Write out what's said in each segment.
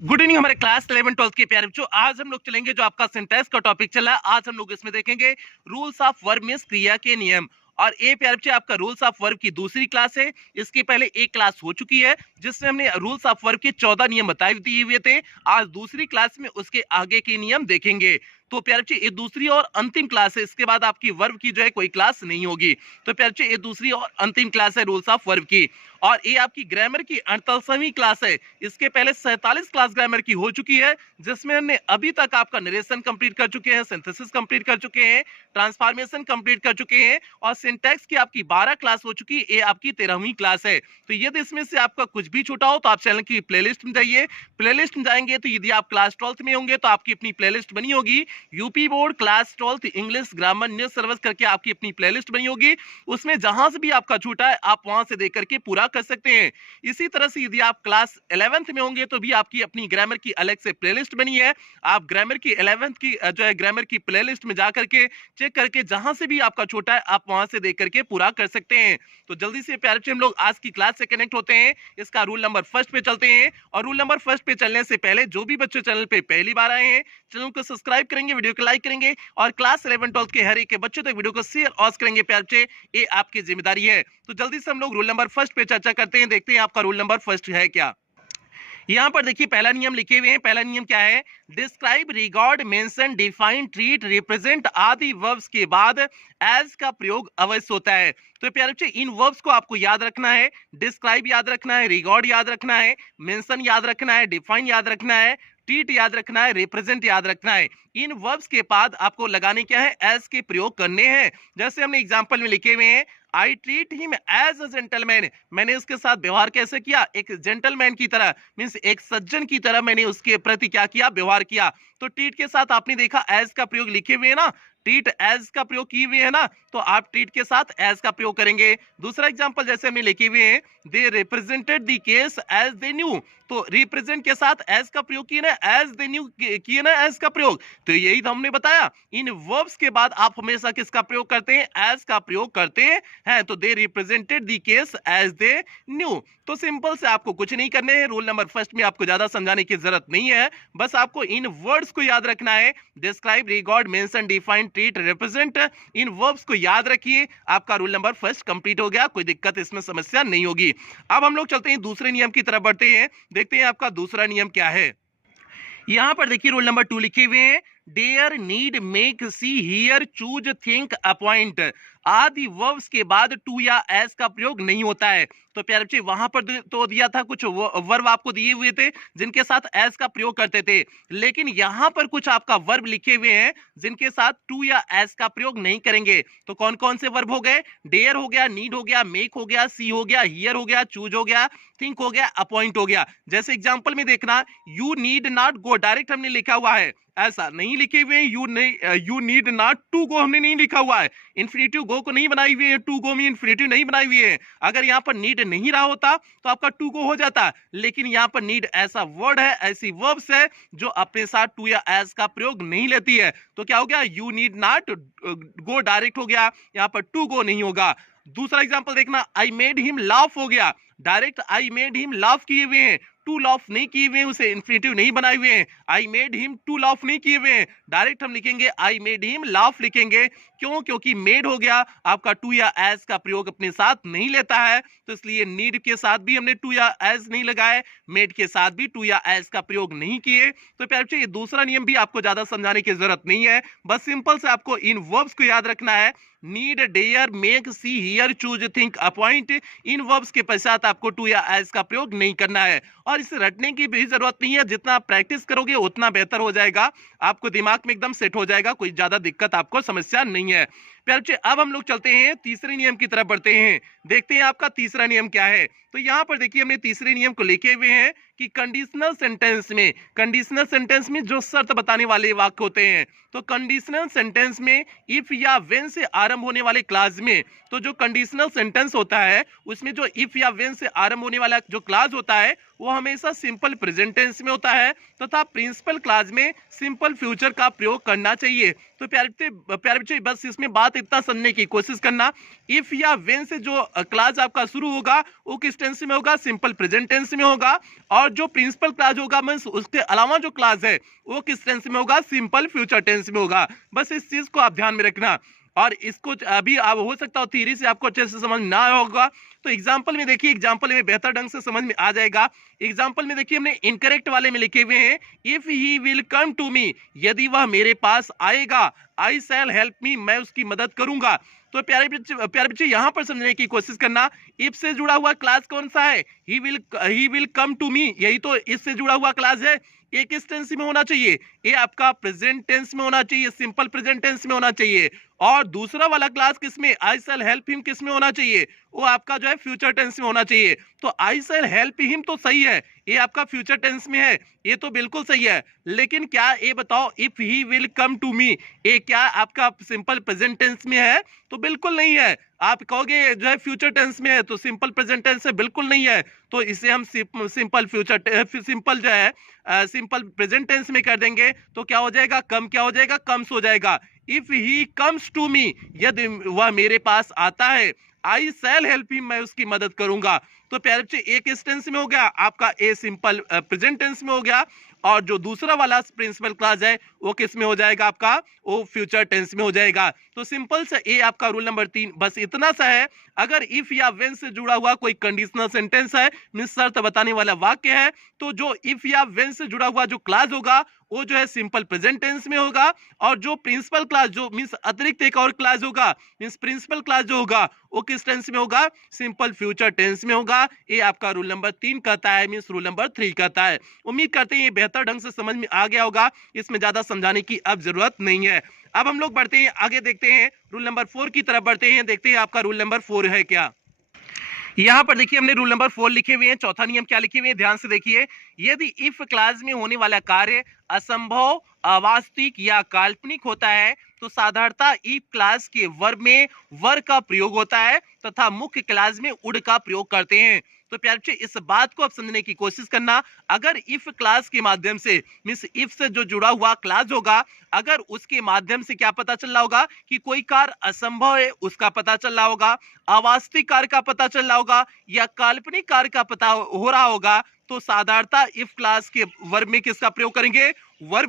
Good evening हमारे class 11 12 के प्यारे बच्चों। आज हम लोग चलेंगे जो आपका सिंटैक्स का टॉपिक चला है। आज हम लोग इसमें देखेंगे रूल्स ऑफ वर्ब मींस क्रिया के नियम। और ये प्यारे बच्चे आपका रूल्स ऑफ वर्ब की दूसरी क्लास है। इसके पहले एक क्लास हो चुकी है जिसमें हमने रूल्स ऑफ वर्ब के 14 नियम बताए दिए हुए थे। आज दूसरी क्लास में उसके आगे के नियम देखेंगे। तो प्यारे बच्चे ये दूसरी और अंतिम क्लास है। इसके बाद आपकी वर्ब की जो है कोई क्लास नहीं होगी। तो प्यारे बच्चे ये दूसरी और अंतिम क्लास है रूल्स ऑफ वर्ब की। और ये आपकी ग्रामर की 48वीं क्लास है। इसके पहले 47 क्लास ग्रामर की हो चुकी है जिसमें हमने अभी तक आपका नरेशन कंप्लीट कर चुके हैं, सिंथेसिस कंप्लीट कर चुके हैं, ट्रांसफॉर्मेशन कंप्लीट कर चुके हैं और सिंटैक्स की आपकी 12 क्लास हो चुकी है। ये आपकी 13वीं क्लास है। तो यदि इसमें से आपका कुछ भी छूटा हो तो आप चैनल की प्लेलिस्ट में जाइए। प्लेलिस्ट में जाएंगे तो यदि आप क्लास 12th में होंगे तो आपकी अपनी प्लेलिस्ट बनी होगी। UP board class 12th English grammar news service करके आपकी अपनी प्लेलिस्ट बनी होगी। उसमें जहां से भी आपका छूटा है आप वहां से देख करके पूरा कर सकते हैं। इसी तरह से यदि आप क्लास 11th में होंगे तो भी आपकी अपनी ग्रामर की अलग से प्लेलिस्ट बनी है। आप ग्रामर की 11th की जो है ग्रामर की प्लेलिस्ट में जा करके चेक करके जहां से भी आपका छोटा है आप वहां से देख करके पूरा कर सकते हैं। तो जल्दी से प्यारे बच्चे हम लोग आज की क्लास से कनेक्ट होते हैं। इसका रूल नंबर फर्स्ट पे चलते हैं। और रूल नंबर फर्स्ट पे चलने से पहले जो भी बच्चे चैनल पे पहली बार आए हैं चैनल को सब्सक्राइब करेंगे, वीडियो को लाइक करेंगे और क्लास 11 12 के हर एक के बच्चों तक वीडियो को शेयर और करेंगे प्यारे बच्चे। ये आपकी जिम्मेदारी है। तो जल्दी से हम लोग रूल नंबर फर्स्ट पे चर्चा करते हैं। देखते हैं आपका रूल नंबर फर्स्ट है क्या। यहां पर देखिए पहला नियम लिखे हुए हैं। पहला नियम क्या है? Describe, regard, mention, define, treat, represent आदि वर्ब्स के बाद एज का प्रयोग अवश्य होता है। तो प्यारे बच्चे इन वर्ब्स को आपको याद रखना है। डिस्क्राइब याद रखना है, रिगार्ड याद रखना है, मेंशन याद रखना है, डिफाइन याद रखना है, ट्रीट याद रखना है, रिप्रेजेंट याद रखना है। इन वर्ब्स के बाद आपको लगाने क्या है? एज के प्रयोग करने हैं। जैसे हमने एग्जांपल में लिखे हुए हैं, I treat him as a gentleman. मैंने उसके साथ व्यवहार कैसे किया? एक जेंटलमैन की तरह, मींस एक सज्जन की तरह मैंने उसके प्रति क्या किया? व्यवहार किया। तो ट्रीट के साथ आपने देखा एज का प्रयोग लिखे हुए है ना, ट्रीट एज का प्रयोग किए हुए है ना, तो आप ट्रीट के साथ एज का प्रयोग करेंगे। दूसरा एग्जांपल जैसे हमने लिखे हुए हैं, they represented the case as they knew. तो रिप्रेजेंट के साथ एज का प्रयोग किए ना, एज दे न्यू किए ना एज का प्रयोग। तो यही तो हमने बताया। इन वर्ब्स के बाद आप हमेशा किसका प्रयोग करते हैं? एज का प्रयोग करते हैं। तो they represented the case as they knew. तो सिंपल से आपको कुछ नहीं करने हैं। रूल नंबर फर्स्ट में आपको ज्यादा समझाने की जरूरत नहीं है। बस आपको इन वर्ड्स को याद रखना है। Describe, regard, mention, define, treat, represent, इन वर्ब्स को याद रखिए। आपका रूल नंबर फर्स्ट कंप्लीट हो गया। कोई दिक्कत इसमें समस्या नहीं होगी। अब हम लोग चलते हैं दूसरे नियम की तरफ बढ़ते हैं। देखते हैं आपका दूसरा नियम क्या है। यहां पर देखिए रूल नंबर 2 लिखे हुए हैं, dare, need, make, see, hear, choose, think, appoint आदि वर्ब्स के बाद टू या एस का प्रयोग नहीं होता है। तो प्यारे बच्चे वहां पर तो दिया था कुछ वर्ब आपको दिए हुए थे जिनके साथ एस का प्रयोग करते थे, लेकिन यहां पर कुछ आपका वर्ब लिखे हुए हैं जिनके साथ टू या एस का प्रयोग नहीं करेंगे। तो कौन कौन से वर्ब हो गए? डेयर हो गया, नीड हो गया, मेक हो गया, सी हो गया, हियर हो गया, चूज हो गया, थिंक हो गया, अपॉइंट हो गया। जैसे एग्जांपल में देखना, you need not go, direct हमने लिखा हुआ है, ऐसा नहीं लिखे हुए। You need not to go हमने नहीं लिखा हुआ है। इन्फिनिटिव गो को नहीं बनाई हुई है, टू गो में इन्फिनिटिव नहीं बनाई हुई है। अगर यहाँ पर नीड नहीं रहा होता तो आपका टू गो हो जाता, लेकिन यहाँ पर नीड ऐसा वर्ड है, ऐसी वर्ब्स है जो अपने साथ टू या एस का प्रयोग नहीं लेती है। तो क्या हो गया? You need not go direct हो गया, यहाँ पर टू गो नहीं होगा। दूसरा एग्जांपल देखना, आई मेड हिम लाफ हो गया, डायरेक्ट आई मेड हिम लाफ किए हुए हैं, टू लाफ नहीं किए हुए हैं, उसे इन्फिनिटिव नहीं बनाए हुए हैं। I made him to laugh नहीं किए हुए हैं, डायरेक्ट हम लिखेंगे आई मेड हिम लाफ लिखेंगे। क्यों? क्योंकि मेड हो गया आपका टू या एस का प्रयोग अपने साथ नहीं लेता है, तो इसलिए नीड के साथ भी हमने टू या एस नहीं लगाए, मेड के साथ भी टू या एस का प्रयोग नहीं किए। तो प्यारे बच्चे ये दूसरा नियम भी आपको ज्यादा समझाने की जरूरत नहीं है। बस सिंपल से आपको इन वर्ब्स को याद रखना है। Need, dare, make, see, hear, choose, think, appoint, इन वर्ब्स के पश्चात आपको टू या एस का प्रयोग नहीं करना है। और इसे रटने की भी जरूरत नहीं है, जितना आप प्रैक्टिस करोगे उतना बेहतर हो जाएगा, आपको दिमाग में एकदम सेट हो जाएगा, कोई ज्यादा दिक्कत आपको समस्या नहीं है। प्यारे बच्चे अब हम लोग चलते हैं तीसरे नियम की तरफ बढ़ते हैं। देखते हैं आपका तीसरा नियम क्या है। तो यहां पर देखिए हमने तीसरे नियम को लिखे हुए हैं कि कंडीशनल सेंटेंस में जो शर्त बताने वाले वाक्य होते हैं, तो कंडीशनल सेंटेंस में इफ या व्हेन से आरंभ होने वाले क्लास में, तो जो कंडीशनल सेंटेंस होता है उसमें जो इफ या व्हेन से आरंभ होने वाला जो क्लास होता है वो हमेशा सिंपल प्रेजेंट टेंस में होता है तथा प्रिंसिपल क्लास में सिंपल फ्यूचर का प्रयोग करना चाहिए। तो प्यारे बच्चे बस इसमें बात इतना समझने की कोशिश करना, इफ या व्हेन से जो क्लास आपका शुरू होगा वो किस टेंस में होगा, सिंपल प्रेजेंट टेंस में होगा, और जो प्रिंसिपल क्लास होगा मींस उसके अलावा जो क्लास है वो किस टेंस में होगा, सिंपल फ्यूचर टेंस में होगा। बस इस चीज को आप ध्यान में रखना। और इसको अभी आप हो सकता है थ्योरी से आपको अच्छे से समझ ना आया होगा, तो एग्जांपल में देखिए, एग्जांपल में बेहतर ढंग से समझ में आ जाएगा। एग्जांपल में देखिए हमने इनकरेक्ट वाले में लिखे हुए हैं, if he will come to me, यदि वह मेरे पास आएगा, आई शैल हेल्प मी, मैं उसकी मदद करूंगा। तो प्यारे बच्चे यहां पर समझने की कोशिश करना, इफ से जुड़ा हुआ क्लास कौन सा है, ही विल कम टू मी, यही तो इससे जुड़ा हुआ क्लास है। ये किस टेंस में होना चाहिए, ये आपका प्रेजेंट टेंस में होना चाहिए, सिंपल प्रेजेंट टेंस में होना चाहिए। और दूसरा वाला क्लास किसमें, आई शैल हेल्प हिम, किसमें होना चाहिए, वो आपका जो है फ्यूचर टेंस में होना चाहिए। तो आई शैल हेल्प हिम तो सही है, ये आपका फ्यूचर टेंस में है, ये तो बिल्कुल सही है। लेकिन क्या ये बताओ, if he will come to me, ये क्या आपका सिंपल प्रेजेंट टेंस में है, तो बिल्कुल नहीं है। आप कहोगे जो है फ्यूचर टेंस में है, तो सिंपल प्रेजेंट टेंस है, बिल्कुल नहीं है। तो इसे हम सिंपल सिंपल जो है सिंपल प्रेजेंट टेंस में कर देंगे, तो क्या हो जाएगा, कम, क्या हो जाएगा, कम्स हो जाएगा। If he comes to me, यदि वह मेरे पास आता है, आई शैल हेल्प हिम, मैं उसकी मदद करूंगा। तो प्यारे बच्चे एक किस टेंस में हो गया, आपका ए सिंपल प्रेजेंट टेंस में हो गया, और जो दूसरा वाला प्रिंसिपल क्लास है वो किस में हो जाएगा, आपका वो फ्यूचर टेंस में हो जाएगा। तो सिंपल से ए आपका रूल नंबर 3 बस इतना सा है। अगर इफ या व्हेन से जुड़ा हुआ कोई कंडीशनल सेंटेंस है, मींस शर्त बताने वाला वाक्य है, तो जो इफ या व्हेन से जुड़ा हुआ जो क्लास होगा वो जो है सिंपल प्रेजेंट टेंस में होगा, और जो प्रिंसिपल क्लास जो मींस अतिरिक्त एक और क्लास होगा, मींस प्रिंसिपल क्लास जो होगा वो किस टेंस में होगा, सिंपल फ्यूचर टेंस में होगा। ये आपका रूल नंबर 3 कहता है, मींस रूल नंबर 3 कहता है। उम्मीद करते हैं ये बेहतर ढंग से समझ में आ गया होगा, इसमें ज्यादा समझाने की अब जरूरत नहीं है। अब हम लोग बढ़ते हैं आगे, देखते हैं रूल नंबर 4 की तरफ बढ़ते हैं, देखते हैं आपका रूल नंबर 4 है क्या। यहां पर देखिए हमने रूल नंबर 4 लिखे हुए हैं, चौथा नियम क्या लिखे हुए हैं, ध्यान से देखिए। यदि इफ क्लास में होने वाला कार्य असंभव, अवास्तविक या काल्पनिक होता है, तो साधारणतः इफ क्लास के वर्ब में वर का प्रयोग होता है तथा मुख्य क्लास में उड का प्रयोग करते हैं। तो प्यारे बच्चे इस बात को आप समझने की कोशिश करना, अगर इफ क्लास के माध्यम से मींस इफ से जो जुड़ा हुआ क्लास होगा, अगर उसके माध्यम से क्या पता चल रहा होगा कि कोई कार्य असंभव है उसका पता चल रहा होगा, अवास्तविक कार्य का पता चल रहा होगा, या काल्पनिक कार्य का पता हो रहा होगा, तो साधारणतः इफ क्लास के वर्ब में किसका प्रयोग करेंगे, वर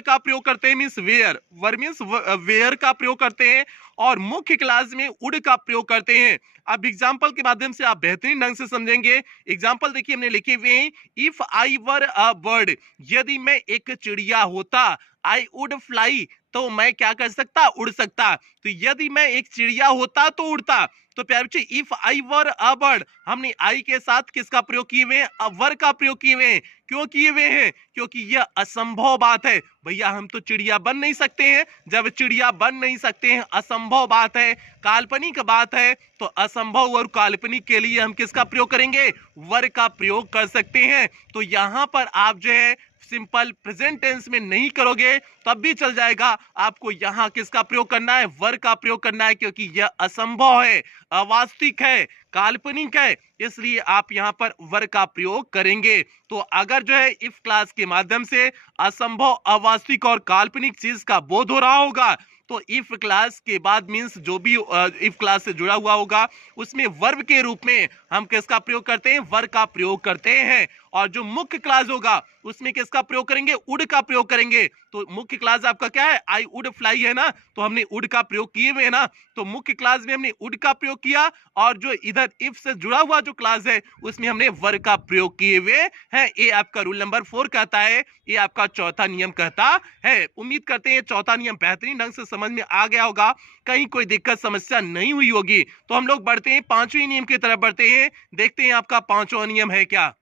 का प्रयोग करते हैं, means were, verb means were का प्रयोग करते हैं, और मुख्य क्लास में उड का प्रयोग करते हैं। अब एग्जाम्पल के माध्यम से आप बेहतरीन ढंग से समझेंगे। एग्जाम्पल देखिए हमने लिखे हुए हैं, if I were a bird, यदि मैं एक चिड़िया होता, आई वुड फ्लाई, तो मैं क्या कर सकता, उड़ सकता। तो यदि मैं एक चिड़िया होता तो उड़ता। तो प्यारे बच्चे if I were a bird, हमने आई के साथ किसका प्रयोग किए हुए हैं, वर का प्रयोग किए हुए हैं। क्यों किए हुए हैं, क्योंकि यह असंभव बात है। भैया हम तो चिड़िया बन नहीं सकते हैं, जब चिड़िया बन नहीं सकते हैं, असंभव बात है, काल्पनिक बात है, तो असंभव और काल्पनिक के लिए हम किसका प्रयोग करेंगे, वर का प्रयोग कर सकते हैं। तो यहां पर आप जो है सिंपल प्रेजेंट टेंस में नहीं करोगे तब भी चल जाएगा, आपको यहां किसका प्रयोग करना है, वर का प्रयोग करना है, क्योंकि यह असंभव है, अवास्तविक है, काल्पनिक है, इसलिए आप यहां पर वर का प्रयोग करेंगे। तो अगर जो है इफ क्लास के माध्यम से असंभव, अवास्तविक और काल्पनिक चीज का बोध हो रहा होगा, तो इफ क्लास के बाद मींस जो भी इफ क्लास से जुड़ा हुआ होगा उसमें वर्ब के रूप में हम किसका प्रयोग करते हैं, वर का प्रयोग करते हैं। और जो मुख्य क्लास होगा उसमें किसका प्रयोग करेंगे, उड का प्रयोग करेंगे। तो मुख्य क्लास आपका क्या है, आई वुड फ्लाई है ना, तो हमने उड का प्रयोग किए हुए ना, तो मुख्य क्लास में हमने उड का प्रयोग किया, और जो इधर इफ से जुड़ा हुआ जो क्लास है उसमें हमने वर का प्रयोग किए हुए हैं। ये आपका रूल नंबर 4 कहता है, ये आपका चौथा नियम कहता है। उम्मीद करते हैं चौथा नियम बेहतरीन ढंग से समझ में आ गया होगा, कहीं कोई दिक्कत समस्या नहीं हुई होगी। तो हम लोग बढ़ते हैं पांचवें नियम की तरफ बढ़ते हैं, देखते हैं आपका पांचवा नियम है क्या।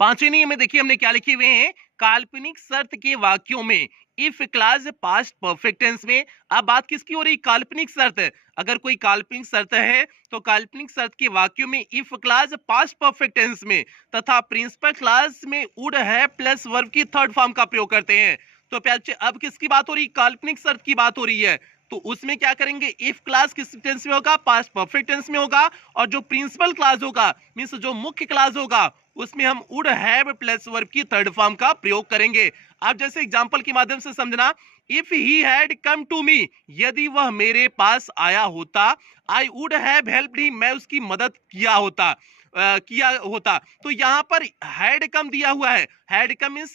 पांचवें नियम में देखिए हमने क्या लिखे हुए हैं, काल्पनिक शर्त के वाक्यों में if clause past perfect tense में। अब बात किसकी हो रही, काल्पनिक शर्त। अगर कोई काल्पनिक शर्त है तो काल्पनिक शर्त के वाक्यों में if clause past perfect tense में तथा प्रिंसिपल क्लास में वुड है प्लस वर्ब की थर्ड फॉर्म का प्रयोग करते हैं। तो प्यारे अब किसकी बात हो रही, काल्पनिक शर्त की बात हो रही है। तो उसमें क्या करेंगे, इफ क्लास किस टेंस में होगा, पास्ट परफेक्ट टेंस में होगा, और जो प्रिंसिपल क्लास होगा मींस जो मुख्य क्लास होगा उसमें हम वुड हैव प्लस वर्ब की थर्ड फॉर्म का प्रयोग करेंगे। आप जैसे एग्जांपल के माध्यम से समझना, if he had come to me, यदि वह मेरे पास आया होता, I would have helped him, मैं उसकी मदद किया होता। तो यहाँ पर हैड कम दिया हुआ है, हैड कम मींस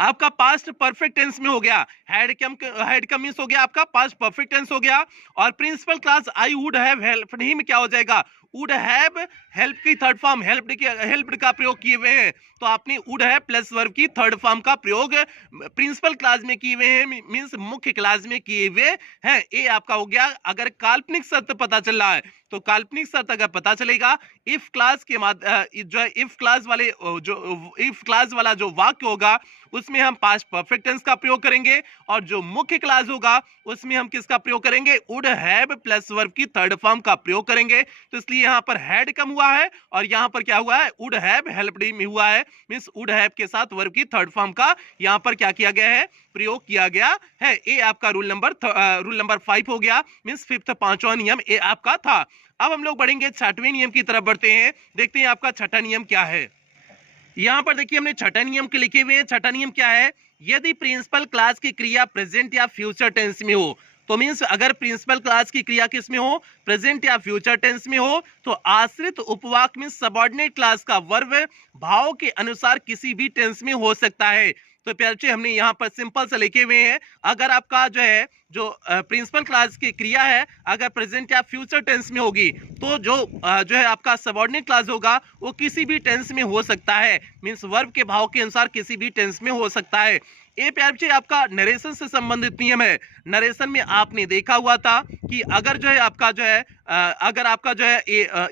आपका पास्ट परफेक्ट टेंस में हो गया, हैड कम मींस हो गया आपका पास्ट परफेक्ट टेंस हो गया, और principal clause I would have helped him क्या हो जाएगा, वुड हैव हेल्प की थर्ड फॉर्म हेल्प्ड का प्रयोग किए हुए हैं, तो आपने वुड हैव प्लस वर्ब की थर्ड फॉर्म का प्रयोग प्रिंसिपल क्लास में किए हुए हैं, मींस मुख्य क्लास में किए हुए हैं। ये आपका हो गया। अगर काल्पनिक सत्य पता चल रहा है तो काल्पनिक सत्य अगर पता चलेगा, इफ क्लास के जो है इफ क्लास वाला जो वाक्य होगा उसमें हम पास्ट परफेक्ट टेंस का प्रयोग करेंगे, और जो मुख्य क्लास होगा उसमें हम किसका प्रयोग करेंगे, वुड हैव प्लस वर्ब की थर्ड फॉर्म का प्रयोग करेंगे। तो इसलिए यहाँ पर हैड कम हुआ है और यहाँ पर क्या हुआ है, वुड हैव हेल्प्ड हिम हुआ है, मींस वुड हैव के साथ वर्ब की थर्ड फॉर्म का यहाँ पर क्या किया गया है, प्रयोग किया गया है। ये आपका रूल नंबर 5 हो गया, मींस फिफ्थ पांचवा नियम ये आपका था। अब हम लोग बढ़ेंगे छठवें नियम की तरफ बढ़ते हैं, देखते हैं आपका छठा नियम क्या है। यहाँ पर देखिए हमने छठा नियम के लिखे हुए हैं। छठा नियम क्या है, यदि प्रिंसिपल क्लास की क्रिया प्रेजेंट या फ्यूचर टेंस में हो, तो मींस अगर प्रिंसिपल क्लास की क्रिया किस में हो, प्रेजेंट या फ्यूचर टेंस में हो, तो आश्रित उपवाक्य में सबऑर्डिनेट क्लास का वर्ब भाव के अनुसार किसी भी टेंस में हो सकता है। तो प्यारे हमने यहाँ पर सिंपल से लिखे हुए हैं, अगर आपका जो प्रिंसिपल क्लास की क्रिया है अगर प्रेजेंट या फ्यूचर टेंस में होगी, तो जो है आपका सबऑर्डिनेट क्लास होगा वो किसी भी टेंस में हो सकता है, मींस वर्ब के भाव के अनुसार किसी भी टेंस में हो सकता है। ये प्यार बच्चे आपका नरेशन से संबंधित नियम है। नरेशन में आपने देखा हुआ था कि अगर अगर आपका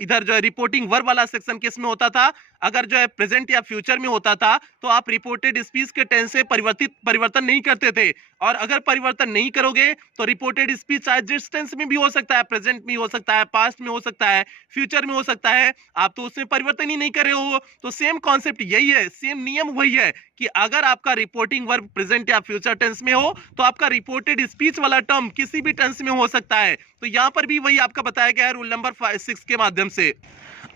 इधर रिपोर्टिंग वर्ब वाला सेक्शन किस में होता था, अगर प्रेजेंट या फ्यूचर में होता था तो आप रिपोर्टेड स्पीच के टेंस से परिवर्तन नहीं करते थे, और अगर परिवर्तन नहीं करोगे तो रिपोर्टेड स्पीच चाहे जिस टेंस में भी हो सकता है, प्रेजेंट में हो सकता है, पास्ट में हो सकता है, फ्यूचर में हो सकता है, आप तो उसमें परिवर्तन ही नहीं कर रहे हो। तो सेम कॉन्सेप्ट यही है, सेम नियम वही है कि अगर आपका रिपोर्टिंग वर्ब प्रेजेंट या फ्यूचर टेंस में हो तो आपका रिपोर्टेड स्पीच वाला टर्म किसी भी टेंस में हो सकता है। तो यहां पर भी वही आपका बताया गया है रूल नंबर 6 के माध्यम से।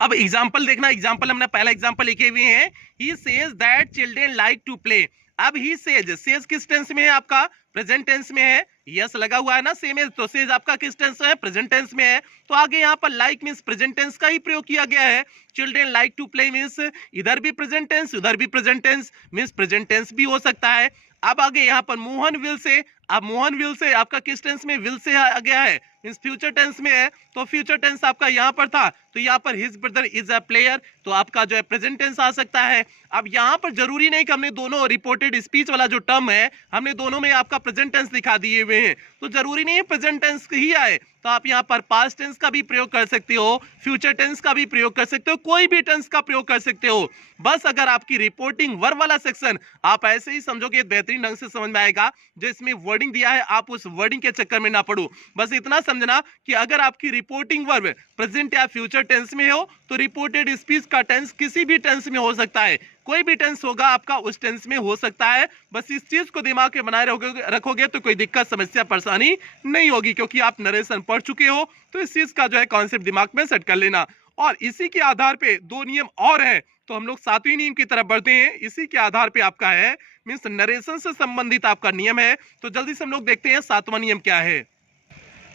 अब एग्जांपल देखना, एग्जांपल हमने पहला एग्जांपल लिखे हुए हैं, he says that children like to play. अब ही सेज किस टेंस में है, आपका प्रेजेंट टेंस में है, यस लगा हुआ है ना, सेम है, तो सेज आपका किस टेंस में है, प्रेजेंट टेंस में है। तो आगे यहाँ पर लाइक मींस प्रेजेंट टेंस का ही प्रयोग किया गया है। Children like to play means इधर भी प्रेजेंट टेंस उधर भी present tense, means present tense भी हो सकता है। अब आगे यहाँ पर मोहन विल से, अब मोहन विल से आपका किस टेंस में, विल से आ गया है, मींस फ्यूचर टेंस में है, तो फ्यूचर टेंस आपका यहाँ पर था, तो यहाँ पर his brother is a player, तो आपका प्रेजेंट टेंस आ सकता है। अब यहाँ पर जरूरी नहीं कि हमने दोनों रिपोर्टेड स्पीच वाला जो टर्म है हमने दोनों में आपका प्रेजेंट टेंस दिखा दिए हुए हैं, तो जरूरी नहीं है प्रेजेंट टेंस ही आए, तो आप यहाँ पर पास्ट टेंस का भी प्रयोग कर सकते हो, फ्यूचर टेंस का भी प्रयोग कर सकते हो, कोई भी टेंस का प्रयोग कर सकते हो। बस अगर आपकी रिपोर्टिंग वर्ब वाला सेक्शन आप ऐसे ही समझोगे बेहतरीन ढंग से समझ में आएगा, जो इसमें वर्डिंग दिया है आप उस वर्डिंग के चक्कर में ना पड़ो। बस इतना समझना कि अगर आपकी रिपोर्टिंग वर्ब प्रेजेंट या फ्यूचर टेंस में हो तो रिपोर्टेड स्पीच का टेंस किसी भी टेंस में हो सकता है, कोई भी टेंस होगा आपका उस टेंस में हो सकता है। बस इस चीज को दिमाग में बनाए रखोगे तो कोई दिक्कत समस्या परेशानी नहीं होगी, क्योंकि आप नरेशन पढ़ चुके हो, तो इस चीज का कॉन्सेप्ट दिमाग में सेट कर लेना। और इसी के आधार पे दो नियम और हैं, तो हम लोग सातवें नियम की तरफ बढ़ते हैं। इसी के आधार पे आपका है मींस नरेशन से संबंधित आपका नियम है, तो जल्दी से हम लोग देखते हैं सातवां नियम क्या है।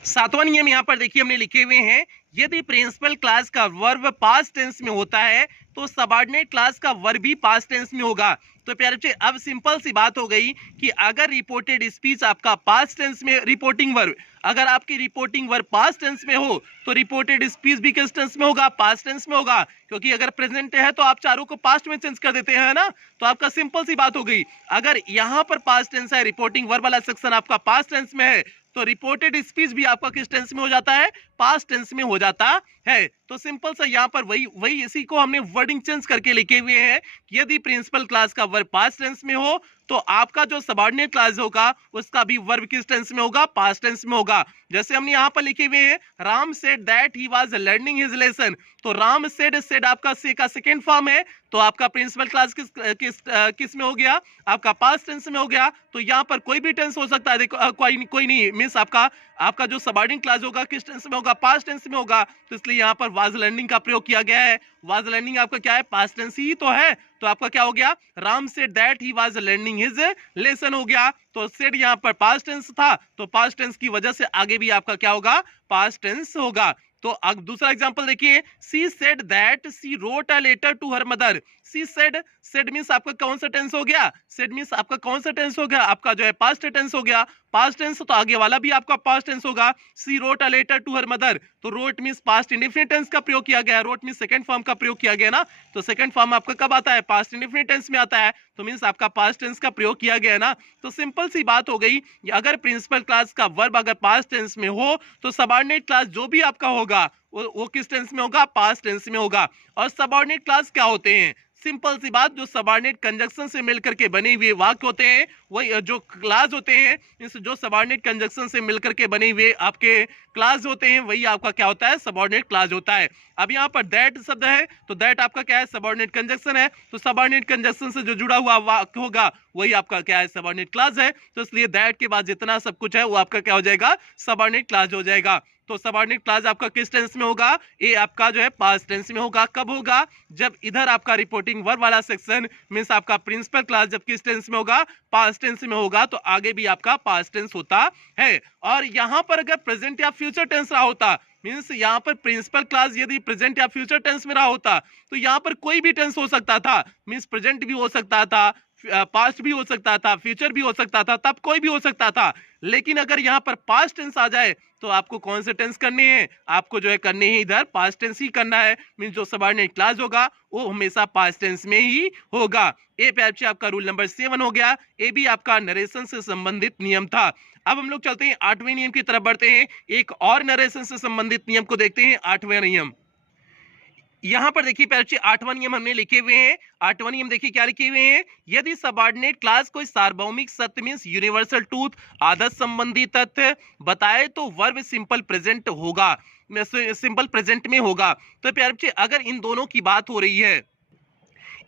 सातवां नियम यहाँ पर देखिए हमने लिखे हुए हैं, यदि प्रिंसिपल क्लास का वर्ब पास्ट टेंस में होता है तो सबऑर्डिनेट क्लास का वर्ब भी पास्ट टेंस में होगा। तो प्यारे बच्चे अब सिंपल सी बात हो गई कि अगर रिपोर्टेड स्पीच आपका पास्ट टेंस में, रिपोर्टिंग वर्ब अगर आपकी रिपोर्टिंग वर्ब पास्ट टेंस में हो तो रिपोर्टेड स्पीच भी किस टेंस में होगा, पास्ट टेंस में होगा, क्योंकि अगर प्रेजेंट है तो आप चारों को पास्ट में चेंज कर देते हैं ना, तो आपका सिंपल सी बात हो गई। अगर यहाँ पर पास्ट टेंस है, रिपोर्टिंग वर्ब वाला सेक्शन आपका पास्ट टेंस में है, तो रिपोर्टेड स्पीच भी आपका किस टेंस में हो जाता है, पास्ट टेंस में हो जाता है। तो सिंपल सा यहाँ पर वही वही इसी को हमने वर्डिंग चेंज करके लिखे हुए हैं कि यदि प्रिंसिपल क्लास का वर्ब पास्ट टेंस में हो तो आपका जो सबऑर्डिनेट क्लास होगा उसका भी वर्ब किस टेंस में होगा, पास्ट टेंस में होगा। जैसे हमने यहाँ पर लिखे हुए हैं Ram said that he was learning his lesson, तो राम सेड आपका से का सेकेंड फॉर्म है, तो आपका प्रिंसिपल क्लास किस में हो गया, आपका पास्ट टेंस में हो गया। तो यहाँ पर कोई भी टेंस हो सकता है, देखो कोई नहीं मींस आपका जो सबऑर्डिनेट क्लास होगा किस टेंस में होगा, पास्ट टेंस में होगा। तो इसलिए यहाँ पर वाज लर्निंग का प्रयोग किया गया है। वाज लर्निंग आपका क्या है, पास्ट टेंस ही तो है। तो आपका क्या हो गया, Ram said that he was learning his lesson हो गया। तो सेड यहाँ पर पास्ट टेंस था, तो पास्ट टेंस की वजह से आगे भी आपका क्या होगा, पास्ट टेंस होगा। तो अब दूसरा एग्जांपल देखिए, she said that she wrote a letter to her mother. She said means आपका कौन सा टेंस हो गया, सेड मींस आपका कौन सा टेंस हो गया, आपका जो है पास्ट टेंस हो गया। पास्ट टेंस तो आगे वाला भी आपका पास्ट टेंस होगा। She wrote a letter to her mother, तो wrote means past indefinite tense का प्रयोग किया गया है, रोट मींस सेकंड फॉर्म का प्रयोग किया गया ना। तो सेकंड फॉर्म आपका कब आता है, पास्ट इंडेफिनिट टेंस में आता है, तो मींस आपका पास्ट टेंस का प्रयोग किया गया है ना। तो सिंपल सी बात हो गई, अगर प्रिंसिपल क्लास का वर्ब अगर पास्ट टेंस में हो तो सबऑर्डिनेट क्लास जो भी आपका होगा वो किस टेंस में होगा, पास्ट टेंस में होगा। और सबऑर्डिनेट क्लास क्या होते हैं, सिंपल सी बात, जो सबऑर्डिनेट कंजंक्शन से मिलकर के बने हुए वाक्य होते हैं, वही जो क्लास होते हैं, इस जो सबऑर्डिनेट कंजंक्शन से मिलकर के बने हुए आपके क्लास होते हैं, वही आपका क्या होता है, सबऑर्डिनेट क्लास होता है। अब यहाँ पर दैट शब्द है, तो दैट आपका क्या है, सबऑर्डिनेट कंजंक्शन है। तो सबऑर्डिनेट कंजंक्शन से जो जुड़ा हुआ वाक्य होगा वही आपका क्या है, सबऑर्डिनेट क्लास है। तो इसलिए दैट के बाद जितना सब कुछ है वो आपका क्या हो जाएगा, सबऑर्डिनेट क्लास हो जाएगा। तो सबऑर्डिनेट क्लास आपका किस टेंस में होगा, ये आपका जो है पास्ट टेंस में होगा। कब होगा, जब इधर आपका रिपोर्टिंग वर्ब वाला सेक्शन मींस आपका प्रिंसिपल क्लास जब किस टेंस में होगा, पास्ट टेंस में होगा, तो आगे भी आपका पास्ट टेंस होता है। और यहां पर अगर प्रेजेंट या फ्यूचर टेंस रहा होता, मींस यहाँ पर प्रिंसिपल क्लास यदि प्रेजेंट या फ्यूचर टेंस में रहा होता तो यहाँ पर कोई भी टेंस हो सकता था, मींस प्रेजेंट भी हो सकता था, पास्ट भी हो सकता था, फ्यूचर भी हो सकता था, तब कोई भी हो सकता था। लेकिन अगर यहाँ पर पास्ट टेंस आ जाए तो आपको कौन से टेंस करने हैं, आपको जो है करने हैं इधर पास्ट टेंस ही करना है। मींस जो सबऑर्डिनेट क्लास होगा वो हमेशा पास्ट टेंस में ही होगा। ए पे आपका रूल नंबर 7 हो गया। ए भी आपका नरेशन से संबंधित नियम था। अब हम लोग चलते हैं 8वें नियम की तरफ बढ़ते हैं। एक और नरेशन से संबंधित नियम को देखते हैं, 8वां नियम। यहां पर देखिए पहले 8वां नियम हमने लिखे हुए हैं। 8वां नियम देखिए क्या लिखे हुए हैं, यदि सबऑर्डिनेट क्लास कोई सार्वभौमिक सत्य मींस यूनिवर्सल ट्रूथ आदत संबंधी तथ्य बताए तो वर्ब सिंपल प्रेजेंट होगा, सिंपल प्रेजेंट में होगा। तो प्यारे बच्चे अगर इन दोनों की बात हो रही है,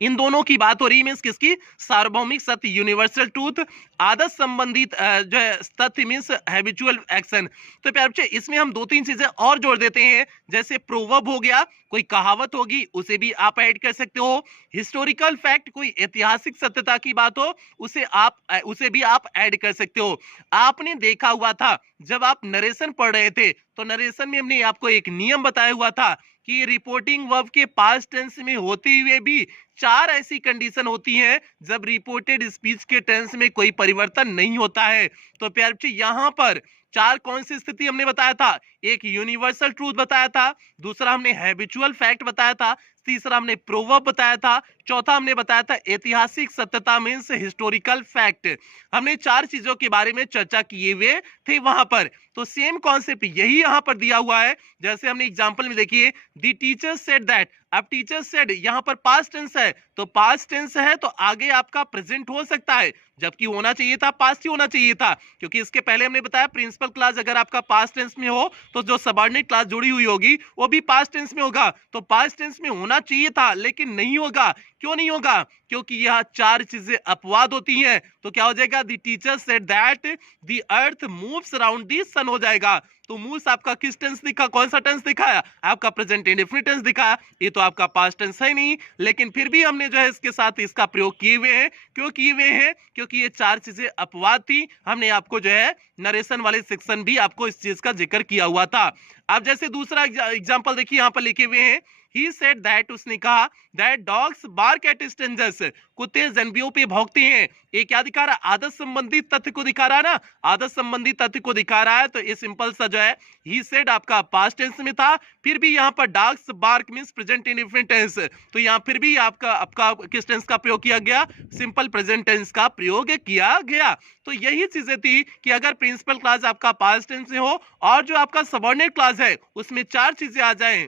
इन दोनों की बात हो रही है मींस किसकी, सार्वभौमिक सत्य यूनिवर्सल ट्रूथ, आदत संबंधित जो है तथ्य मींस हैबिचुअल एक्शन। तो प्यारे बच्चे इसमें हम 2-3 चीजें और जोड़ देते हैं, जैसे प्रोवर्ब हो गया, कोई कहावत होगी उसे भी आप ऐड कर सकते हो, हिस्टोरिकल फैक्ट कोई ऐतिहासिक सत्यता की बात हो उसे भी आप ऐड कर सकते हो। आपने देखा हुआ था जब आप नरेशन पढ़ रहे थे तो नरेशन में हमने आपको एक नियम बताया हुआ था कि रिपोर्टिंग वर्ब के पास्ट टेंस में होते हुए भी 4 ऐसी कंडीशन होती हैं जब रिपोर्टेड स्पीच के टेंस में कोई परिवर्तन नहीं होता है। तो प्यारे बच्चे यहाँ पर 4 कौन सी स्थिति हमने बताया था, एक यूनिवर्सल ट्रूथ बताया था, दूसरा हमने हैबिचुअल फैक्ट बताया था, तीसरा हमने प्रोवर्ब बताया था, चौथा हमने बताया था ऐतिहासिक सत्यता मींस हिस्टोरिकल फैक्ट। हमने 4 चीजों के बारे में चर्चा किए हुए थे वहां पर। तो सेम कॉन्सेप्ट यही यहां पर दिया हुआ है। जैसे हमने एग्जांपल में देखिए, द टीचर सेड दैट, अब टीचर सेड यहां पर पास्ट टेंस है, तो पास्ट टेंस है तो आगे आपका प्रेजेंट हो सकता है, जबकि होना चाहिए था पास्ट ही होना चाहिए था, क्योंकि इसके पहले हमने बताया प्रिंसिपल क्लास अगर आपका पास्ट टेंस में हो तो जो सबऑर्डिनेट क्लास जुड़ी हुई होगी वो भी पास्ट टेंस में होगा। तो पास्ट टेंस में होना चाहिए था लेकिन नहीं होगा। क्यों नहीं होगा, क्योंकि यह 4 चीजें अपवाद होती हैं। तो क्या हो जाएगा, the teacher said that the earth moves around the sun हो जाएगा। तो मूव्स आपका किस टेंस दिखा, कौन सा टेंस दिखाया, आपका प्रेजेंट इंडेफिनिट टेंस दिखाया। ये तो आपका पास्ट टेंस है नहीं, लेकिन फिर भी हमने जो है इसके साथ इसका प्रयोग किए हुए हैं। क्यों किए हुए हैं, क्योंकि ये 4 चीजें अपवाद थी। हमने आपको जो है नरेशन वाले सेक्शन भी आपको इस चीज का जिक्र किया हुआ था। अब जैसे दूसरा एग्जांपल देखिए यहाँ पर लिखे हुए हैं, He said that, उसने कहा that dogs bark at strangers, कुत्ते अजनबियों पे भौंकते हैं। ये क्या दिखा रहा है, आदत संबंधित तथ्य को दिखा रहा है ना, आदत संबंधी तथ्य को दिखा रहा है। तो ये सिंपल सा जो है he said आपका पास्ट टेंस में था, फिर भी यहाँ पर dogs bark means present indefinite tense, तो यहाँ फिर भी आपका किस टेंस का प्रयोग किया गया, सिंपल प्रेजेंट टेंस का प्रयोग किया गया। तो यही चीजें थी कि अगर प्रिंसिपल क्लास आपका पास्ट टेंस में हो और जो आपका सबऑर्डिनेट क्लास है उसमें 4 चीजें आ जाएं,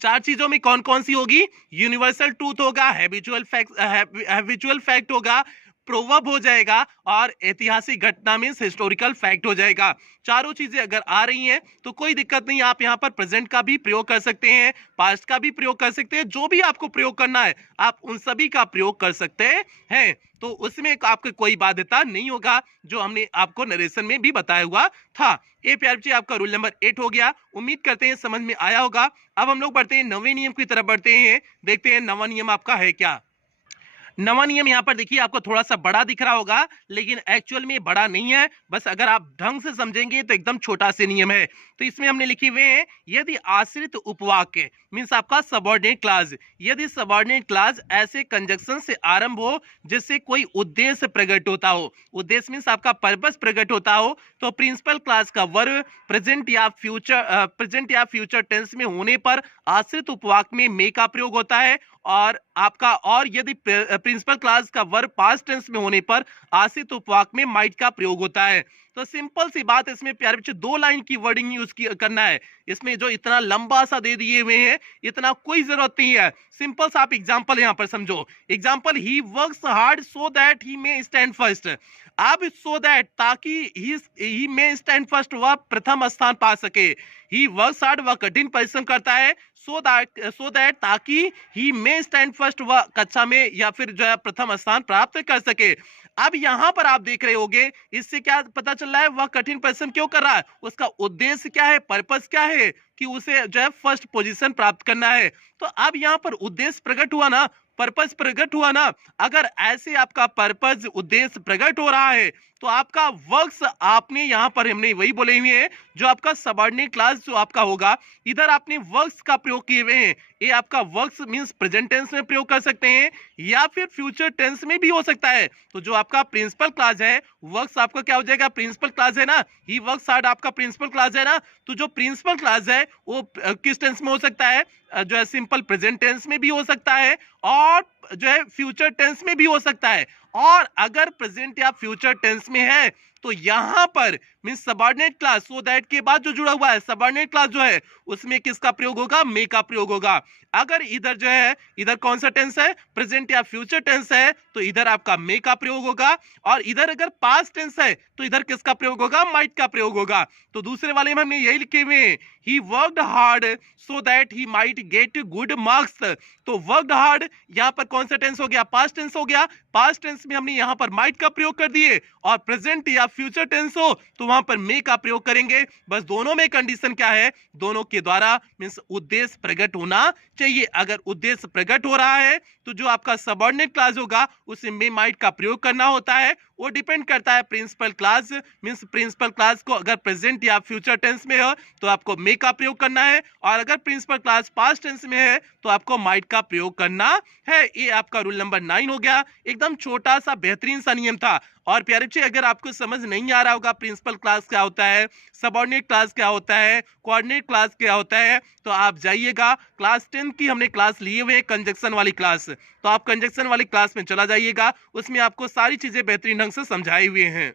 चार चीजों में कौन कौन सी होगी? यूनिवर्सल ट्रूथ होगा, हैबिचुअल फैक्ट होगा, प्रोवर्ब हो जाएगा और ऐतिहासिक घटना मींस हिस्टोरिकल फैक्ट हो जाएगा। चारों चीजें अगर आ रही हैं तो कोई दिक्कत नहीं, आप यहाँ पर प्रेजेंट का भी प्रयोग कर सकते हैं, पास्ट का भी प्रयोग कर सकते हैं, जो भी आपको प्रयोग करना है आप उन सभी का प्रयोग कर सकते हैं। तो उसमें आपको कोई बाध्यता नहीं होगा, जो हमने आपको नरेशन में भी बताया हुआ था। ये प्यारे बच्चे आपका रूल नंबर 8 हो गया। उम्मीद करते हैं समझ में आया होगा। अब हम लोग बढ़ते हैं नवे नियम की तरफ बढ़ते हैं, देखते हैं नवा नियम आपका है क्या। नवा नियम यहाँ पर देखिए आपको थोड़ा सा बड़ा दिख रहा होगा, लेकिन एक्चुअल में बड़ा नहीं है, बस अगर आप ढंग से समझेंगे तो एकदम छोटा सा नियम है। तो इसमें हमने लिखे हुए हैं, यदि आश्रित उपवाक्य मींस आपका सबऑर्डिनेट क्लास, यदि सबऑर्डिनेट क्लास ऐसे कंजक्शन से आरंभ हो जिससे कोई उद्देश्य प्रकट होता हो, उद्देश्य मींस आपका पर्पस प्रकट होता हो, तो प्रिंसिपल क्लास का वर्ब प्रेजेंट या फ्यूचर टेंस में होने पर आश्रित उपवाक्य में मे का प्रयोग होता है, और यदि प्रिंसिपल क्लास का वर्ब पास्ट टेंस में होने पर आश्रित उपवाक्य में माइट का प्रयोग होता है। तो सिंपल सी बात, इसमें प्यारे बच्चे 2 लाइन की वर्डिंग यूज करना है। इसमें जो इतना लंबा सा दे दिए हुए हैं, इतना कोई जरूरत नहीं है। सिंपल सा आप एग्जांपल यहां पर समझो। Example, he works hard so that he may stand first. अब सो दैट ताकि ही मे स्टैंड फर्स्ट, वह प्रथम स्थान पा सके। ही वर्क्स हार्ड, वह कठिन परिश्रम करता है, सो दैट ताकि ही मे स्टैंड फर्स्ट, वह कक्षा में या फिर जो है प्रथम स्थान प्राप्त कर सके। अब यहां पर आप देख रहे होंगे, इससे क्या पता चल रहा है, वह कठिन परिश्रम क्यों कर रहा है, उसका उद्देश्य क्या है, पर्पस क्या है, कि उसे जो है फर्स्ट पोजीशन प्राप्त करना है। तो अब यहां पर उद्देश्य प्रकट हुआ ना, पर्पस प्रकट हुआ ना। अगर ऐसे आपका पर्पस उद्देश्य प्रकट हो रहा है तो आपका वर्क्स, आपने यहां पर हमने वही बोले हुए हैं, जो आपका सबऑर्डिनेट क्लास जो आपका होगा, इधर आपने वर्क्स का प्रयोग किए हुए हैं। ये आपका वर्क्स मींस प्रेजेंट टेंस में प्रयोग कर सकते हैं या फिर फ्यूचर टेंस में भी हो सकता है। तो जो आपका प्रिंसिपल क्लास है, वर्क्स आपका क्या हो जाएगा, प्रिंसिपल क्लास है ना, ही वर्क्स हार्ड आपका प्रिंसिपल क्लास है ना। तो जो प्रिंसिपल क्लास है वो किस टेंस में हो सकता है, जो है सिंपल प्रेजेंट टेंस में भी हो सकता है और जो है फ्यूचर टेंस में भी हो सकता है। और अगर प्रेजेंट या फ्यूचर टेंस में है तो यहां पर means subordinate class, so that के बाद जो जुड़ा हुआ है सबऑर्डिनेट क्लास जो है, उसमें किसका प्रयोग होगा, मे का प्रयोग होगा। अगर इधर जो है, इधर कौन सा टेंस है, प्रेजेंट या फ्यूचर टेंस है, तो इधर आपका मे का प्रयोग होगा। और इधर अगर पास्ट टेंस है तो इधर किसका प्रयोग होगा, माइट का प्रयोग होगा। तो दूसरे वाले में हमने यही लिखे हुए हैं, he worked hard so that he might get good marks. तो वर्कड हार्ड यहां पर कौन सा टेंस हो गया, पास्ट टेंस हो गया। पास्ट टेंस में हमने यहां पर माइट का प्रयोग कर दिए, और प्रेजेंट या फ्यूचर टेंस हो तो वहां पर मे का प्रयोग करेंगे। बस दोनों में कंडीशन क्या है, दोनों के द्वारा मींस उद्देश्य प्रकट होना चाहिए। अगर उद्देश्य प्रकट हो रहा है तो जो आपका सबऑर्डिनेट क्लास होगा उसे मे माइट का प्रयोग करना होता है। वो डिपेंड करता है principal clause means principal clause को अगर प्रेजेंट या फ्यूचर टेंस में हो तो आपको मे का प्रयोग करना है, और अगर प्रिंसिपल क्लास पास्ट टेंस में है तो आपको माइट का प्रयोग करना है। ये आपका रूल नंबर 9 हो गया। एकदम छोटा सा बेहतरीन सा नियम था। और प्यारे बच्चे, अगर आपको समझ नहीं आ रहा होगा प्रिंसिपल क्लास क्या होता है, सबऑर्डिनेट क्लास क्या होता है, कोऑर्डिनेट क्लास क्या होता है, तो आप जाइएगा क्लास 10 की हमने क्लास लिए हुए कंजक्शन वाली क्लास, तो आप कंजक्शन वाली क्लास में चला जाइएगा, उसमें आपको सारी चीजें बेहतरीन ढंग से समझाए हुए हैं।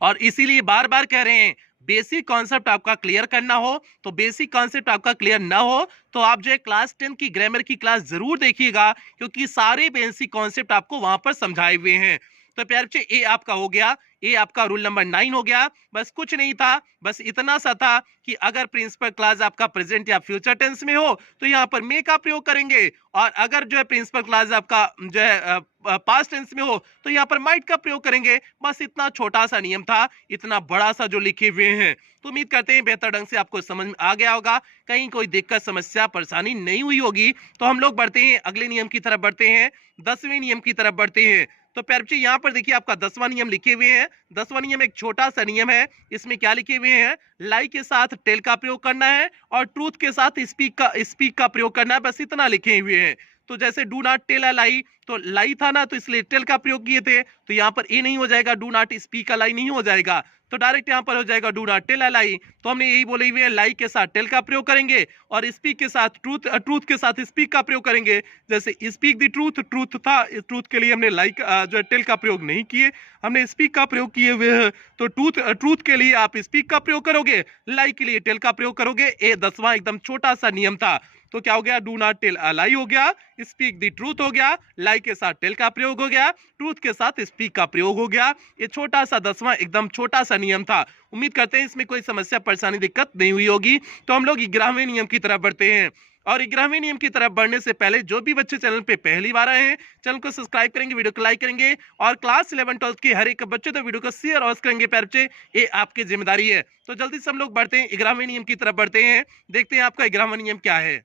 और इसीलिए बार बार कह रहे हैं, बेसिक कॉन्सेप्ट आपका क्लियर करना हो, तो बेसिक कॉन्सेप्ट आपका क्लियर ना हो तो आप जो है क्लास 10 की ग्रामर की क्लास जरूर देखिएगा, क्योंकि सारे बेसिक कॉन्सेप्ट आपको वहां पर समझाए हुए हैं। तो प्यारे बच्चे, ये आपका हो गया, ये आपका रूल नंबर 9 हो गया। बस कुछ नहीं था, बस इतना सा था कि अगर प्रिंसिपल क्लास आपका प्रेजेंट या फ्यूचर टेंस में हो तो यहाँ पर मे का प्रयोग करेंगे, और अगर जो है प्रिंसिपल क्लास आपका जो है पास्ट टेंस में हो तो यहाँ पर माइट का प्रयोग करेंगे। बस इतना छोटा सा नियम था, इतना बड़ा सा जो लिखे हुए हैं। तो उम्मीद करते हैं बेहतर ढंग से आपको समझ में आ गया होगा, कहीं कोई दिक्कत समस्या परेशानी नहीं हुई होगी। तो हम लोग बढ़ते हैं अगले नियम की तरफ, बढ़ते हैं 10वें नियम की तरफ बढ़ते हैं। तो प्यारे बच्चे, यहाँ पर देखिए आपका 10वां नियम लिखे हुए हैं। 10वां नियम एक छोटा सा नियम है। इसमें क्या लिखे हुए हैं, लाई के साथ टेल का प्रयोग करना है और ट्रूथ के साथ स्पीक का प्रयोग करना है, बस इतना लिखे हुए हैं। तो जैसे डू नॉट टेल अ लाई, तो लाई था ना, तो इसलिए टेल का प्रयोग किए थे, तो यहाँ पर ए नहीं हो जाएगा, डू नॉट स्पीक अ लाई नहीं हो जाएगा, तो डायरेक्ट यहाँ पर हो जाएगा डू नॉट टेल अ लाई। तो हमने यही बोले हुए हैं, लाई के साथ टेल का प्रयोग करेंगे और स्पीक के साथ ट्रूथ के साथ स्पीक का प्रयोग करेंगे। जैसे स्पीक द ट्रूथ, ट्रूथ था, ट्रूथ के लिए हमने लाई जो है टेल का प्रयोग नहीं किए, हमने स्पीक का प्रयोग किए हुए हैं। तो ट्रूथ के लिए आप स्पीक का प्रयोग करोगे, लाई के लिए टेल का प्रयोग करोगे। ये 10वां एकदम छोटा सा नियम था। तो क्या हो गया, डू नॉट टेल अ लाई हो गया, स्पीक द ट्रूथ हो गया, लाई के साथ टेल का प्रयोग हो गया, ट्रूथ के साथ स्पीक का प्रयोग हो गया। ये छोटा सा 10वां एकदम छोटा सा नियम था। उम्मीद करते हैं इसमें कोई समस्या परेशानी दिक्कत नहीं हुई होगी। तो हम लोग 11वें नियम की तरफ बढ़ते हैं। और 11वें नियम की तरफ बढ़ने से पहले जो भी बच्चे चैनल पे पहली बार आए हैं, चैनल को सब्सक्राइब करेंगे, वीडियो को लाइक करेंगे और क्लास 11-12 के हर एक बच्चे तो वीडियो को शेयर और करेंगे प्यारे बच्चे, ये आपकी जिम्मेदारी है। तो जल्दी से हम लोग बढ़ते हैं, 11वें नियम की तरफ बढ़ते हैं। देखते हैं आपका 11वां नियम क्या है।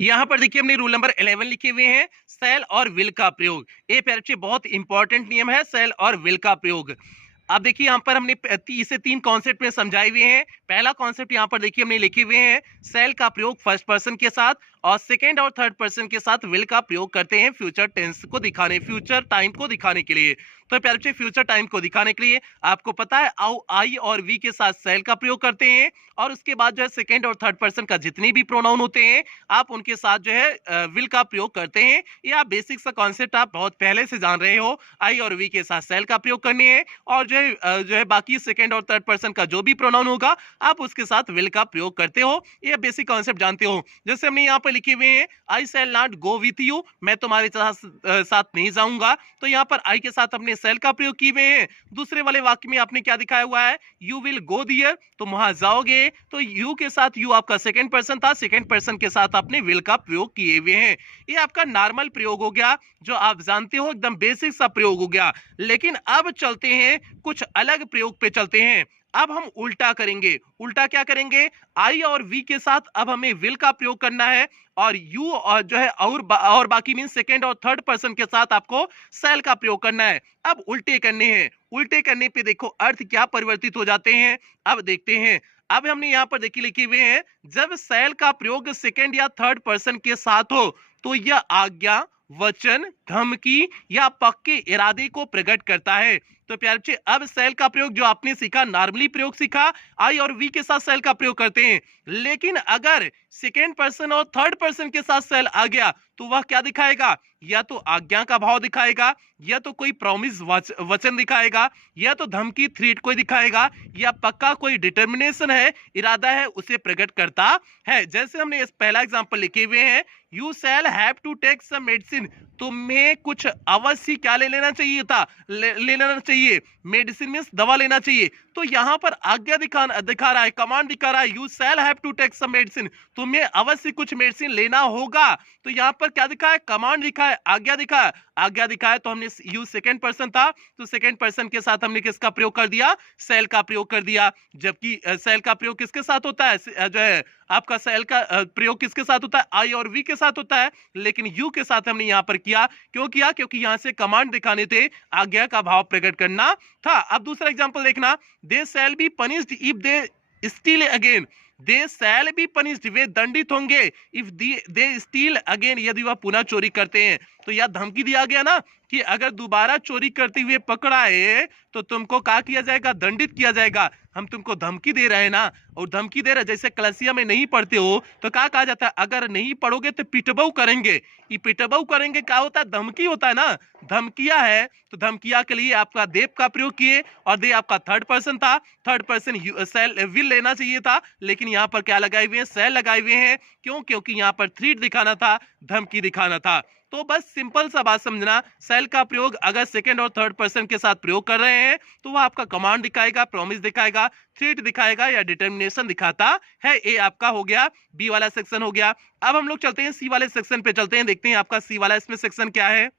यहाँ पर देखिए हमने रूल नंबर 11 लिखे हुए हैं, सेल और विल का प्रयोग। ये प्यारे बच्चे बहुत इंपॉर्टेंट नियम है, सेल और विल का प्रयोग। अब देखिए यहाँ पर हमने इसे 3 कॉन्सेप्ट में समझाए हुए हैं। पहला कॉन्सेप्ट यहाँ पर देखिए हमने लिखे हुए हैं, सेल का प्रयोग फर्स्ट पर्सन के साथ और सेकेंड और थर्ड पर्सन के साथ विल का प्रयोग करते हैं फ्यूचर टेंस को दिखाने, फ्यूचर टाइम को दिखाने के लिए। तो प्यारे बच्चे फ्यूचर टाइम को दिखाने के लिए आपको पता है आई और वी के साथ सेल का प्रयोग करते हैं और उसके बाद जो है सेकेंड और थर्ड पर्सन का जितने भी प्रोनाउन होते हैं आप उनके साथ जो है विल का प्रयोग करते हैं। ये आप बेसिक सा कॉन्सेप्ट आप बहुत पहले से जान रहे हो, आई और वी के साथ सेल का प्रयोग करने हैं और जो है बाकी सेकेंड और थर्ड पर्सन का जो भी प्रोनाउन होगा आप उसके साथ विल का प्रयोग करते हो। ये बेसिक कॉन्सेप्ट जानते हो। जैसे हमने यहाँ पर लिखे हुए हैं, I shall not go with you, मैं तुम्हारे साथ नहीं जाऊंगा। तो यहाँ पर आई के साथ हमने सेल का प्रयोग किए हुए हैं। दूसरे वाले वाक्य में आपने क्या दिखाया हुआ है, यू विल गो देयर, तुम वहां जाओगे। तो यू के साथ यू आपका सेकंड पर्सन था, सेकंड पर्सन के साथ आपने विल का प्रयोग किए हुए हैं। ये आपका नॉर्मल प्रयोग हो गया, जो आप जानते हो, एकदम बेसिक सा प्रयोग हो गया। लेकिन अब चलते हैं कुछ अलग प्रयोग पे चलते हैं। अब हम उल्टा करेंगे। उल्टा क्या करेंगे, आई और वी के साथ अब हमें विल का प्रयोग करना है और यू और जो है और बाकी मीन सेकेंड और थर्ड पर्सन के साथ आपको सेल का प्रयोग करना है। अब उल्टे करने हैं। उल्टे करने पे देखो अर्थ क्या परिवर्तित हो जाते हैं, अब देखते हैं। अब हमने यहाँ पर देखिए लिखे हुए हैं, जब सेल का प्रयोग सेकेंड या थर्ड पर्सन के साथ हो तो यह आज्ञा, वचन, धमकी या पक्के इरादे को प्रकट करता है। तो प्यारे बच्चे अब सेल का प्रयोग जो आपने सीखा, नॉर्मली प्रयोग सीखा, आई और वी के साथ सेल का प्रयोग करते हैं। लेकिन अगर सेकेंड पर्सन और थर्ड पर्सन के साथ सेल आ गया तो वह क्या दिखाएगा, या तो आज्ञा का भाव दिखाएगा, या तो कोई प्रॉमिस वचन दिखाएगा, या तो धमकी थ्रेट कोई दिखाएगा, या पक्का कोई डिटर्मिनेशन है, इरादा है, उसे प्रकट करता है। जैसे हमने इस पहला एग्जांपल लिखे हुए हैं, you shall have to take some medicine, तुम्हें कुछ अवश्य क्या ले लेना चाहिए था, ले लेना चाहिए, मेडिसिन मींस दवा लेना चाहिए। तो यहाँ पर आज्ञा दिखा रहा है, कमांड दिखा रहा है, you shall have to take some medicine, तुम्हें अवश्य कुछ मेडिसिन लेना होगा। तो यहाँ पर क्या दिखा है, कमांड दिखा है, आज्ञा दिखा है। आज्ञा दिखाया तो हमने यू सेकंड पर्सन था तो सेकंड पर्सन के साथ हमने किसका प्रयोग कर दिया, सेल का प्रयोग कर दिया। जबकि सेल का प्रयोग किसके साथ होता है, जो है आपका सेल का प्रयोग किसके साथ होता है, आई और वी के साथ होता है। लेकिन यू के साथ हमने यहाँ पर किया, क्यों किया, क्योंकि यहाँ से कमांड दिखाने थे, आज्ञा का भाव प्रकट करना था। अब दूसरा एग्जांपल देखना, they shall be punished if they steal again, they shall be punished, वे दंडित होंगे, इफ दे स्टील अगेन, यदि वह पुनः चोरी करते हैं। तो यह धमकी दिया गया ना कि अगर दोबारा चोरी करते हुए पकड़ाए तो तुमको क्या किया जाएगा, दंडित किया जाएगा। हम तुमको धमकी दे रहे हैं ना, और धमकी दे रहे, जैसे कलसिया में नहीं पढ़ते हो तो क्या कहा जाता है, अगर नहीं पढ़ोगे तो पिटबऊ करेंगे। ये पिटबऊ करेंगे क्या होता है, धमकी होता है ना, धमकिया है। तो धमकिया के लिए आपका देव का प्रयोग किए और दे आपका थर्ड पर्सन था, थर्ड पर्सन सेल विल लेना चाहिए था, लेकिन यहाँ पर क्या लगाए हुए हैं, सेल लगाए हुए हैं। क्यों, क्योंकि यहाँ पर थ्रेट दिखाना था, धमकी दिखाना था। तो बस सिंपल सा बात समझना, सेल का प्रयोग अगर सेकंड और थर्ड पर्सन के साथ प्रयोग कर रहे हैं तो वह आपका कमांड दिखाएगा, प्रॉमिस दिखाएगा, थ्रेट दिखाएगा या डिटर्मिनेशन दिखाता है। ये आपका हो गया बी वाला सेक्शन हो गया। अब हम लोग चलते हैं सी वाले सेक्शन पे चलते हैं, देखते हैं आपका सी वाला इसमें सेक्शन क्या है।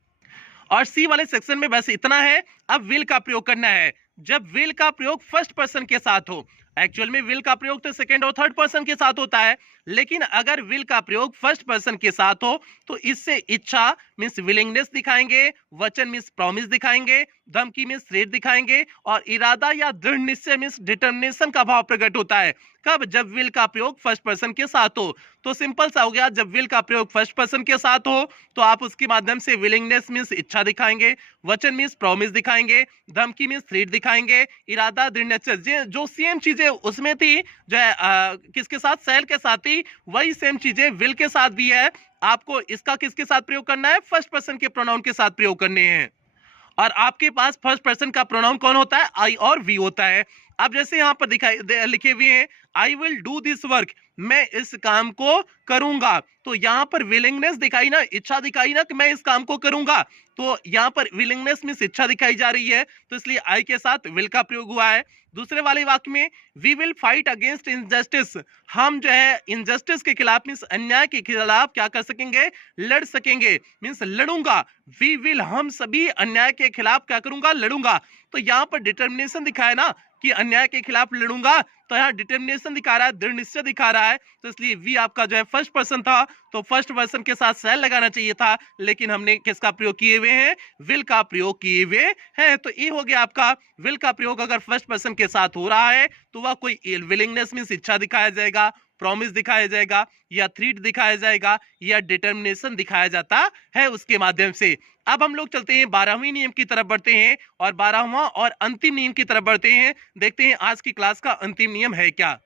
और सी वाले सेक्शन में बस इतना है, अब विल का प्रयोग करना है। जब विल का प्रयोग फर्स्ट पर्सन के साथ हो, एक्चुअल में विल का प्रयोग तो सेकंड और थर्ड पर्सन के साथ होता है, लेकिन अगर विल का प्रयोग फर्स्ट पर्सन के साथ हो तो इससे इच्छा मींस विलिंगनेस दिखाएंगे, वचन मींस प्रॉमिस दिखाएंगे, धमकी मींस थ्रेट दिखाएंगे, और इरादा या दृढ़ निश्चय मींस डिटर्मिनेशन का भाव प्रकट होता है। कब, जब विल का प्रयोग फर्स्ट पर्सन के साथ हो। तो सिंपल सा हो गया, जब विल का प्रयोग फर्स्ट पर्सन के साथ हो तो आप उसके माध्यम से विलिंगनेस मींस इच्छा दिखाएंगे, वचन मींस प्रॉमिस दिखाएंगे, धमकी मींस थ्रेट दिखाएंगे, इरादा दृढ़ निश्चय, जो सेम चीजें उसमें थी जो है किसके साथ, सेल के साथ थी, वही सेम चीजें विल के साथ भी है। आपको इसका किसके साथ प्रयोग करना है, फर्स्ट पर्सन के प्रोनाउन के साथ प्रयोग करने हैं। और आपके पास फर्स्ट पर्सन का प्रोनाउन कौन होता है, आई और वी होता है। अब जैसे यहाँ पर लिखे हुए हैं I will do this work, मैं इस काम को करूंगा, तो यहाँ पर विलिंगनेस दिखाई ना, इच्छा दिखाई ना कि मैं इस काम को करूंगा, तो यहाँ पर विलिंगनेस मींस इच्छा दिखाई जा रही है, तो इसलिए आई के साथ विल का प्रयोग हुआ है। दूसरे वाले वाक्य में we will fight against injustice, हम जो है इनजस्टिस के खिलाफ मींस अन्याय के खिलाफ क्या कर सकेंगे, लड़ सकेंगे, मींस लड़ूंगा, वी विल हम सभी अन्याय के खिलाफ क्या करूंगा, लड़ूंगा। तो यहाँ पर डिटर्मिनेशन दिखाया ना कि अन्याय के खिलाफ लड़ूंगा, तो यहाँ डिटर्मिनेशन दिखा रहा है, दृढ़ निश्चय दिखा रहा है, तो इसलिए वी आपका जो है फर्स्ट पर्सन था, तो फर्स्ट पर्सन के साथ सेल लगाना चाहिए था, लेकिन हमने किसका प्रयोग किए हुए हैं, विल का प्रयोग किए हुए हैं। तो ये हो गया आपका विल का प्रयोग अगर फर्स्ट पर्सन के साथ हो रहा है तो वह कोई विलिंगनेस मींस इच्छा दिखाया जाएगा, प्रॉमिस दिखाया जाएगा, या थ्रेट दिखाया जाएगा, या डिटर्मिनेशन दिखाया जाता है उसके माध्यम से। अब हम लोग चलते हैं 12वें नियम की तरफ बढ़ते हैं और 12वां और अंतिम नियम की तरफ बढ़ते हैं। देखते हैं आज की क्लास का अंतिम नियम है क्या।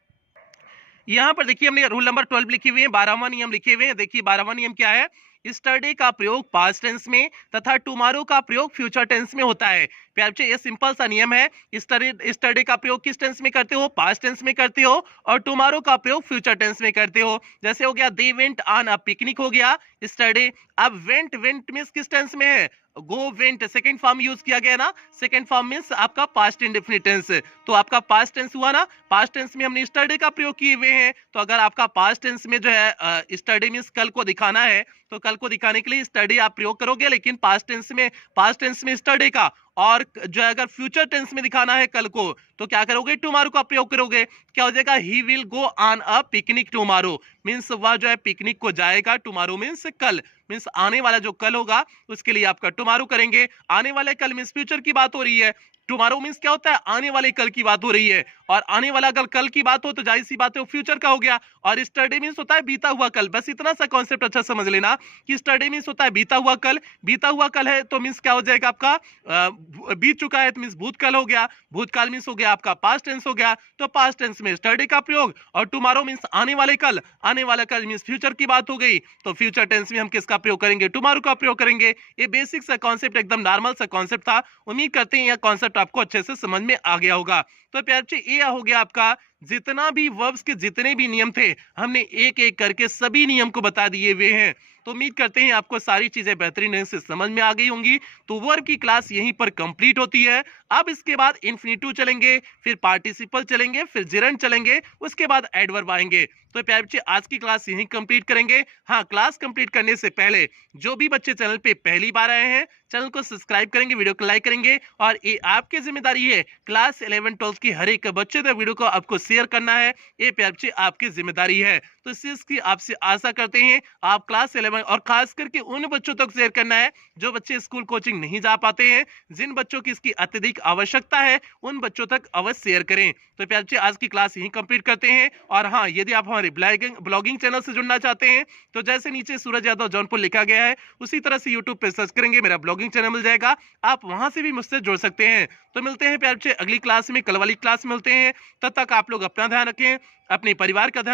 यहाँ पर देखिए हमने रूल नंबर 12 लिखे हुए हैं, 12वां नियम लिखे हुए हैं। देखिए 12वां नियम क्या है, स्टरडे का प्रयोग पास्ट टेंस में तथा टुमारो का प्रयोग फ्यूचर टेंस में होता है। प्यार बच्चे ये सिंपल सा नियम है, स्टरडे का प्रयोग किस टेंस में करते हो, पास्ट टेंस में करते हो, और टुमारो का प्रयोग फ्यूचर टेंस में करते हो। जैसे हो गया they went on a picnic, हो गया स्टरडे। अब वेंट, वेंट मींस किस टेंस में है, go went, second form use किया गया ना, सेकंड फॉर्म मींस आपका पास्ट इंडेफिनिट टेंस, तो आपका पास्ट टेंस हुआ ना, पास्ट टेंस में हमने स्टरडे का प्रयोग किए हुए हैं। तो अगर आपका पास्ट टेंस में जो है स्टरडे मींस कल को दिखाना है, तो कल को दिखाने के लिए स्टडी आप प्रयोग करोगे, लेकिन पास्ट टेंस में स्टडी का, और जो है अगर फ्यूचर टेंस में दिखाना है कल को, तो क्या करोगे, टुमारो का प्रयोग करोगे। क्या हो जाएगा, he will go on a picnic tomorrow, means वह जो है पिकनिक को जाएगा, टुमारो मींस कल, मींस आने वाला जो कल होगा उसके लिए आपका टुमारो करेंगे। आने वाले कल मींस फ्यूचर की बात हो रही है, टुमारो मींस क्या होता है, आने वाले कल की बात हो रही है, और आने वाला अगर कल की बात हो तो जाहिर सी बात है वो फ्यूचर का हो गया। और स्टडी मींस होता है बीता हुआ कल, बस इतना सा कॉन्सेप्ट अच्छा समझ लेना कि स्टडी मींस होता है बीता हुआ कल, बीता हुआ कल है तो मींस क्या हो जाएगा आपका, बीत चुका है तो मींस भूतकाल हो गया, भूतकाल मींस हो गया आपका पास्ट टेंस हो गया, तो पास्ट टेंस में स्टडी का प्रयोग, और टुमारो मींस आने वाले कल, आने वाला कल मींस फ्यूचर की बात हो गई, तो फ्यूचर टेंस में हम किसका प्रयोग करेंगे, टुमारो का प्रयोग करेंगे। ये बेसिक सा कॉन्सेप्ट, एकदम नॉर्मल सा कॉन्सेप्ट था, उम्मीद करते हैं यह कॉन्सेप्ट आपको अच्छे से समझ में आ गया होगा। तो प्यारे बच्चे ये हो गया आपका, जितना भी वर्ब्स के जितने भी नियम थे हमने एक एक करके सभी नियम को बता दिए हुए हैं। तो उम्मीद करते हैं आपको सारी चीजें बेहतरीन ढंग से समझ में आ गई होंगी। तो वर्ब की क्लास यहीं पर कंप्लीट होती है। अब इसके बाद इन्फिनिटिव चलेंगे, फिर पार्टिसिपल चलेंगे, फिर जिरंड चलेंगे, उसके बाद एडवर्ब आएंगे। तो प्यारे बच्चे आज की क्लास यहीं कंप्लीट करेंगे। हाँ, क्लास कंप्लीट करने से पहले जो भी बच्चे चैनल पे पहली बार आए हैं, चैनल को सब्सक्राइब करेंगे, वीडियो को लाइक करेंगे, और ये आपकी जिम्मेदारी है क्लास 11 12 की हर एक बच्चे तक वीडियो को आपको शेयर करना है, ये प्यारे बच्चे आपकी जिम्मेदारी है। तो इस चीज की आपसे आशा करते हैं आप क्लास 11, और खास करके उन बच्चों तक शेयर करना है जो बच्चे स्कूल कोचिंग नहीं जा पाते हैं, जिन बच्चों की इसकी अत्यधिक आवश्यकता है उन बच्चों तक अवश्य शेयर करें। तो प्यारे बच्चे आज की क्लास यहीं कंप्लीट करते हैं। और हाँ, यदि आप हमारे ब्लॉगिंग चैनल से जुड़ना चाहते हैं तो जैसे नीचे सूरज यादव जौनपुर लिखा गया है उसी तरह से यूट्यूब पे सर्च करेंगे, मेरा ब्लॉगिंग चैनल मिल जाएगा, आप वहां से भी मुझसे जुड़ सकते हैं। तो मिलते हैं प्यारे बच्चे अगली क्लास में, कल वाली क्लास में मिलते हैं। तब तक आप लोग अपना ध्यान रखें, अपने परिवार का ध्यान